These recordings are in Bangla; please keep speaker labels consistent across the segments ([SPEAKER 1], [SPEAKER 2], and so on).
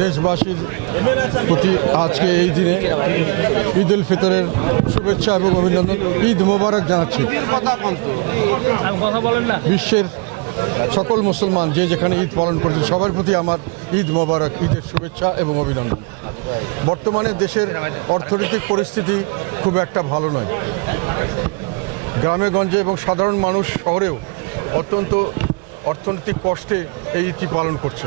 [SPEAKER 1] দেশবাসীর প্রতি আজকে এই দিনে ঈদ উল ফিতরের শুভেচ্ছা এবং অভিনন্দন। ঈদ মোবারক জানাচ্ছি। বিশ্বের সকল মুসলমান যে যেখানে ঈদ পালন করছে, সবার প্রতি আমার ঈদ মোবারক, ঈদের শুভেচ্ছা এবং অভিনন্দন। বর্তমানে দেশের অর্থনৈতিক পরিস্থিতি খুব একটা ভালো নয়। গ্রামে, গঞ্জে এবং সাধারণ মানুষ শহরেও অত্যন্ত অর্থনৈতিক কষ্টে এই ঈদটি পালন করছে।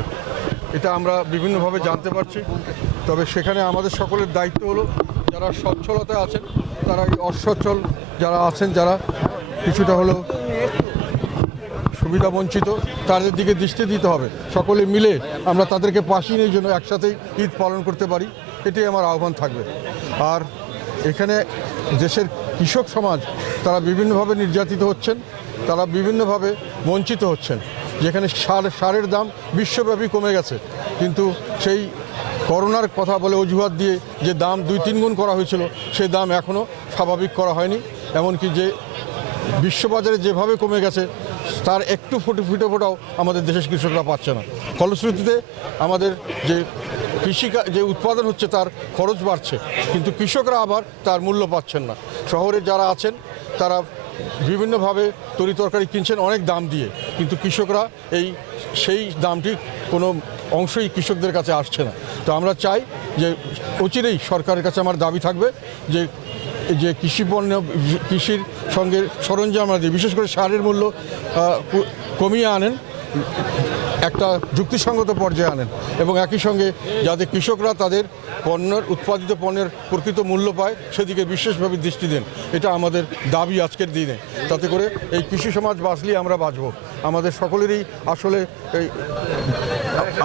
[SPEAKER 1] এটা আমরা বিভিন্নভাবে জানতে পারছি। তবে সেখানে আমাদের সকলের দায়িত্ব হলো, যারা সচ্ছলতায় আছেন তারা এই অসচ্ছল যারা আছেন, যারা কিছুটা হলো সুবিধা বঞ্চিত, তাদের দিকে দৃষ্টি দিতে হবে। সকলে মিলে আমরা তাদেরকে পাশে নিয়ে জন্য একসাথেই ঈদ পালন করতে পারি, এটাই আমার আহ্বান থাকবে। আর এখানে দেশের কৃষক সমাজ, তারা বিভিন্নভাবে নির্যাতিত হচ্ছেন, তারা বিভিন্নভাবে বঞ্চিত হচ্ছেন। যেখানে সার, সারের দাম বিশ্বব্যাপী কমে গেছে। কিন্তু সেই করোনার কথা বলে অজুহাত দিয়ে যে দাম দুই, তিন গুণ করা হয়েছিল সেই দাম এখনও স্বাভাবিক করা হয়নি। এমনকি যে বিশ্ববাজারে যেভাবে কমে গেছে, তার একটু ফুটে ফুটে ফোটাও আমাদের দেশের কৃষকরা পাচ্ছে না। ফলশ্রুতিতে আমাদের যে কৃষিকা, যে উৎপাদন হচ্ছে, তার খরচ বাড়ছে। কিন্তু কৃষকরা আবার তার মূল্য পাচ্ছেন না। শহরে যারা আছেন, তারা বিভিন্নভাবে তরি তরকারি কিনছেন অনেক দাম দিয়ে, কিন্তু কৃষকরা এই সেই দামটি কোনো অংশই কৃষকদের কাছে আসছে না। তো আমরা চাই যে অচিরেই সরকারের কাছে আমার দাবি থাকবে যে যে কৃষি পণ্য, কৃষির সঙ্গে সরঞ্জাম আদি বিশেষ করে সারের মূল্য কমিয়ে আনেন। একটা যুক্তিসঙ্গত পর্যায়ে আনেন এবং একই সঙ্গে যাতে কৃষকরা তাদের পণ্যের, উৎপাদিত পণ্যের প্রকৃত মূল্য পায়, সেদিকে বিশেষভাবে দৃষ্টি দেন। এটা আমাদের দাবি আজকের দিনে। তাতে করে এই কৃষি সমাজ বাঁচলেই আমরা বাঁচব। আমাদের সকলেরই আসলে এই,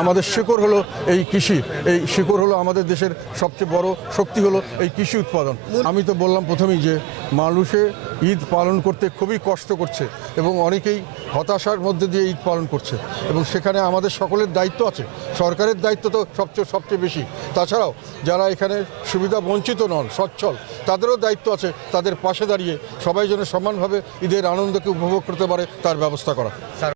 [SPEAKER 1] আমাদের শিকড় হলো এই কৃষি। এই শিকড় হলো আমাদের দেশের সবচেয়ে বড় শক্তি হলো এই কৃষি উৎপাদন। আমি তো বললাম প্রথমেই যে মানুষে ঈদ পালন করতে খুবই কষ্ট করছে এবং অনেকেই হতাশার মধ্যে দিয়ে ঈদ পালন করছে এবং সেখানে আমাদের সকলের দায়িত্ব আছে। সরকারের দায়িত্ব তো সবচেয়ে সবচেয়ে বেশি। তাছাড়াও যারা এখানে সুবিধা বঞ্চিত নন, সচ্ছল, তাদেরও দায়িত্ব আছে তাদের পাশে দাঁড়িয়ে সবাই যেন সমানভাবে ঈদের আনন্দকে উপভোগ করতে পারে তার ব্যবস্থা করা।